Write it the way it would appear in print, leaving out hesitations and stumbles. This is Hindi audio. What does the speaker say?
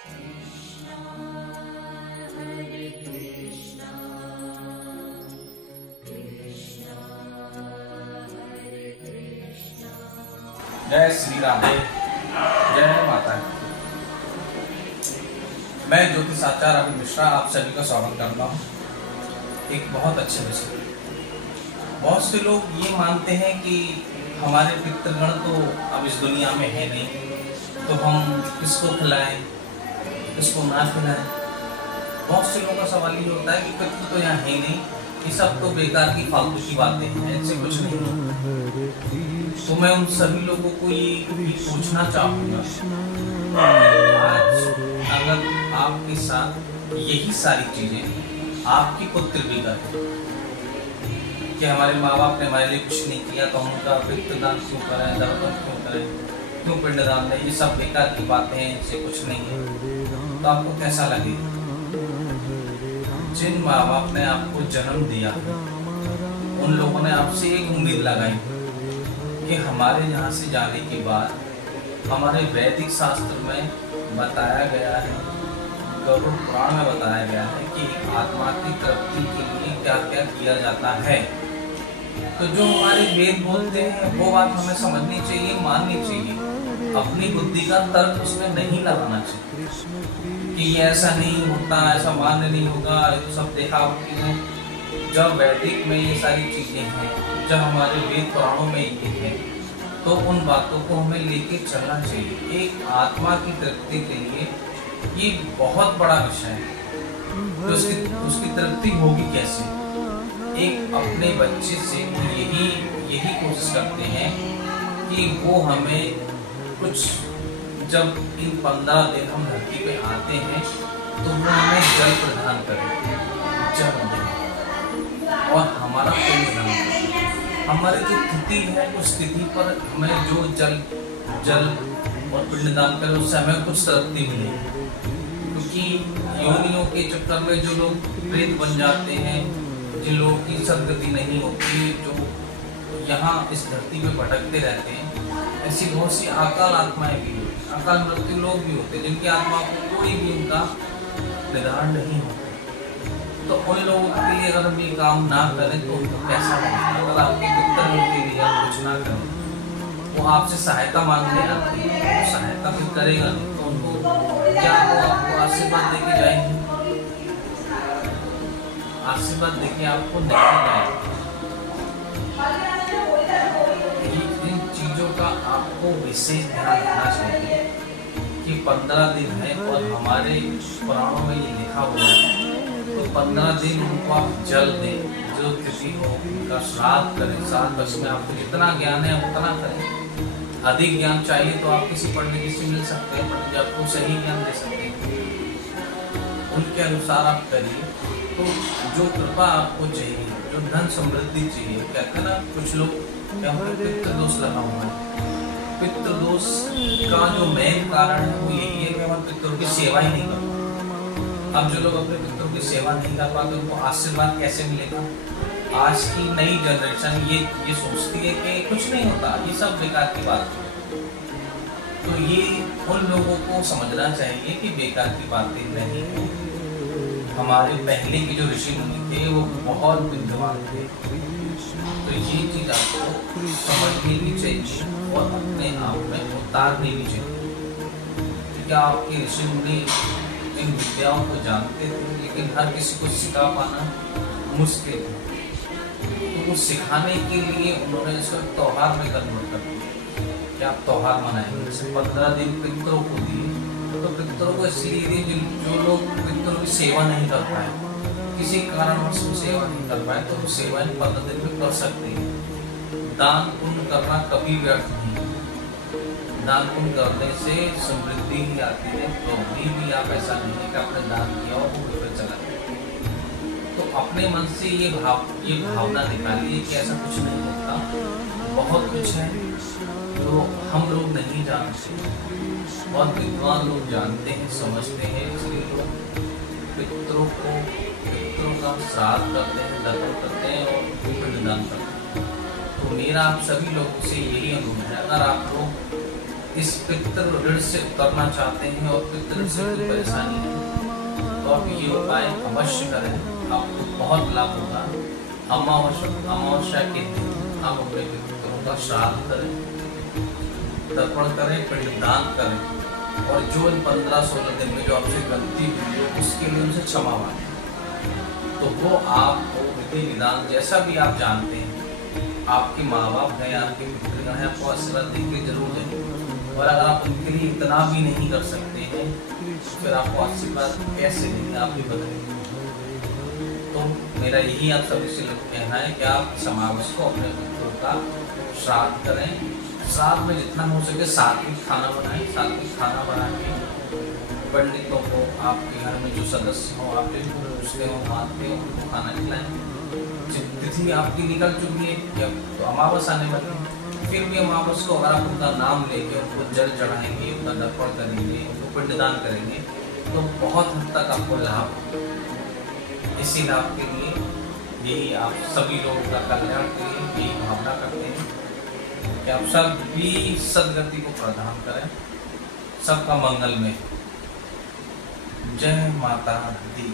जय श्री राधे, जय माता। मैं ज्योतिष आचार्य अमित मिश्रा आप सभी का स्वागत करता हूँ एक बहुत अच्छे विषय। बहुत से लोग ये मानते हैं कि हमारे पितृगण तो अब इस दुनिया में है नहीं, तो हम किसको खिलाएं, किसको ना खिलाएं। बहुत से लोगों का सवाल ये होता है कि पितृ तो यहाँ है नहीं, ये सब तो बेकार की फालतू की बातें हैं, ऐसे कुछ नहीं। तो मैं उन सभी लोगों को ये पूछना चाहूँगा, आज अगर आपके साथ यही सारी चीजें आपकी पुत्र भी करें कि हमारे माँ बाप ने हमारे लिए कुछ नहीं किया तो हम उनका पितृदान क्यों करें, दर्पण क्यों करें, क्यों पिंडदान दें, ये सब बेकार की बातें हैं, इससे कुछ नहीं है, तो आपको कैसा लगेगा? जिन माँ बाप ने आपको जन्म दिया उन लोगों ने आपसे एक उम्मीद लगाई कि हमारे यहाँ से जाने के बाद हमारे वैदिक शास्त्र में बताया गया है, गरुड़ पुराण में बताया गया है कि आत्मा की तृप्ति के लिए क्या क्या किया जाता है। तो जो हमारे वेद बोलते हैं वो बात हमें समझनी चाहिए, माननी चाहिए। अपनी बुद्धि का तर्क उसमें नहीं लगाना चाहिए कि ये ऐसा नहीं होता, ऐसा मान्य नहीं होगा, तो सब देखावटी है। जब वैदिक में ये सारी चीजें हैं, जब हमारे वेद पुराणों में ये है, तो उन बातों को हमें लेके चलना चाहिए। एक आत्मा की तृप्ति के लिए ये बहुत बड़ा विषय है। तो उसकी तृप्ति होगी कैसे? एक अपने बच्चे से यही कोशिश करते हैं कि वो हमें कुछ, जब इन 15 दिन हम धरती पे आते हैं तो वो हमें जल प्रदान करें, जल और हमारा कोई प्रदान करें। हमारी जो स्थिति है उस स्थिति पर हमें जो जल और पिंडदान करें उससे हमें कुछ तृप्ति मिलेगी। क्योंकि योनियों के चक्कर में जो लोग प्रेत बन जाते हैं, जिन लोगों की सदगति नहीं होती, जो यहाँ इस धरती में भटकते रहते हैं, ऐसी बहुत सी अकाल आत्माएं भी होती, अकाल मृत्यु लोग भी होते हैं जिनकी आत्मा को कोई भी उनका निदान नहीं होता। तो उन लोगों के लिए अगर हम ये काम ना करें तो उनको कैसा होगा? अगर आपके पितर के लिए आप कुछ ना करें, वो आपसे सहायता मांगने आते हैं, तो सहायता भी करेगा नहीं, तो उनको क्या वो आपको आशीर्वाद देके जाएंगे? आशीर्वाद देके आपको नहीं जाएंगे। इन चीजों का आपको विशेष ध्यान रखना चाहिए कि 15 दिन है और हमारे पुराणों में ये लिखा हुआ है, तो 15 दिन उनको आप जल दें, जो किसी हो उनका श्राद्ध करें। श्राद्ध में आपको जितना ज्ञान है उतना करें। अधिक ज्ञान चाहिए तो आप किसी पंडित जी से मिल सकते हैं, पंडित जी आपको सही ज्ञान दे सकते हैं, उनके अनुसार आप करिए। तो जो कृपा आपको चाहिए, जो धन समृद्धि चाहिए, कहते हैं ना कुछ लोग पितृदोष लगा हुआ है, पितृदोष का जो मेन कारण है वो यही है कि हम पितरों की सेवा ही नहीं करते। अब जो लोग अपने पितरों की सेवा नहीं कर पाते उनको आशीर्वाद कैसे मिलेगा? आज की नई जनरेशन ये सोचती है कि कुछ नहीं होता, ये सब बेकार की बात है। तो ये उन लोगों को समझना चाहिए कि बेकार की बातें नहीं है। हमारे पहले के जो ऋषि मुनि थे वो बहुत विद्वान थे, तो ये चीज आपको समझनी भी चाहिए और अपने आप में उतारनी भी चाहिए। क्या आपके ऋषि मुनि इन विद्याओं को जानते थे, लेकिन हर किसी को सिखा पाना मुश्किल है। तो वो सिखाने के लिए उन्होंने इसको त्योहार में कन्वर्ट कर दिया कि आप त्योहार मनाएंगे। जैसे 15 दिन पितरों को दिए, तो पितरों को इसलिए दिए जो लोग पितरों की सेवा नहीं कर पाए, किसी कारणवश वो सेवा नहीं कर पाए, तो वो सेवा इन 15 दिन में कर सकते हैं। दान पुण्य करना कभी व्यर्थ नहीं। दान पुण्य करने से समृद्धि ही आती है, तो भी आप ऐसा नहीं है कि आपने दान किया और वो फिर चला गया। तो अपने मन से ये भावना निकालिए कि ऐसा कुछ नहीं होता, बहुत कुछ है जो हम लोग नहीं जानते और विद्वान लोग जानते हैं, समझते हैं, इसलिए लोग पितरों का श्राद्ध करते हैं, दर्पण करते हैं और पिंडदान करते हैं। तो मेरा आप सभी लोगों से यही अनुरोध है, अगर आप लोग इस पितृ ऋण से उतरना चाहते हैं और पितृ से कोई परेशानी है तो आप ये उपाय अवश्य करें, आपको बहुत लाभ होगा। अमावस्या के दिन आप अपने पितरों का श्राद्ध करें, तर्पण करें, पिंडदान करें और जो इन 15-16 दिन में जो आपसे गलती हुई है उसके लिए उनसे क्षमा मांगे। तो वो आपको विधि विधान जैसा भी आप जानते हैं, आपके माँ बाप हैं, आपके पितृगण हैं, आपको आशीर्वाद देके जरूर देंगे। और अगर आप उनके लिए इतना भी नहीं कर सकते हैं तो फिर आपको आशीर्वाद कैसे देंगे, आप भी बताइए। तो मेरा यही आप सभी से कहना है कि आप समावेश को अपने पितरों का श्राद्ध करें। श्राद्ध में जितना हो सके सात्विक खाना बनाएं, सात्विक खाना बना के पंडितों को, आपके घर में जो सदस्य हो, आप जिनको पूछते हो, मानते हो, उनको खाना खिलाएं। तिथि आपकी निकल चुकी है तो अमावस आने वाली है, फिर भी अमावस को अगर आप उनका नाम लेके उनको जल चढ़ाएंगे, उनका तर्पण करेंगे, उनको पिंडदान करेंगे तो बहुत हद तक आपको लाभ। इसी लाभ के लिए यही आप सभी लोगों का कल्याण के लिए यही भावना करते हैं कि आप सब भी सदगति को प्रदान करें, सबका मंगल में। जय माता दी।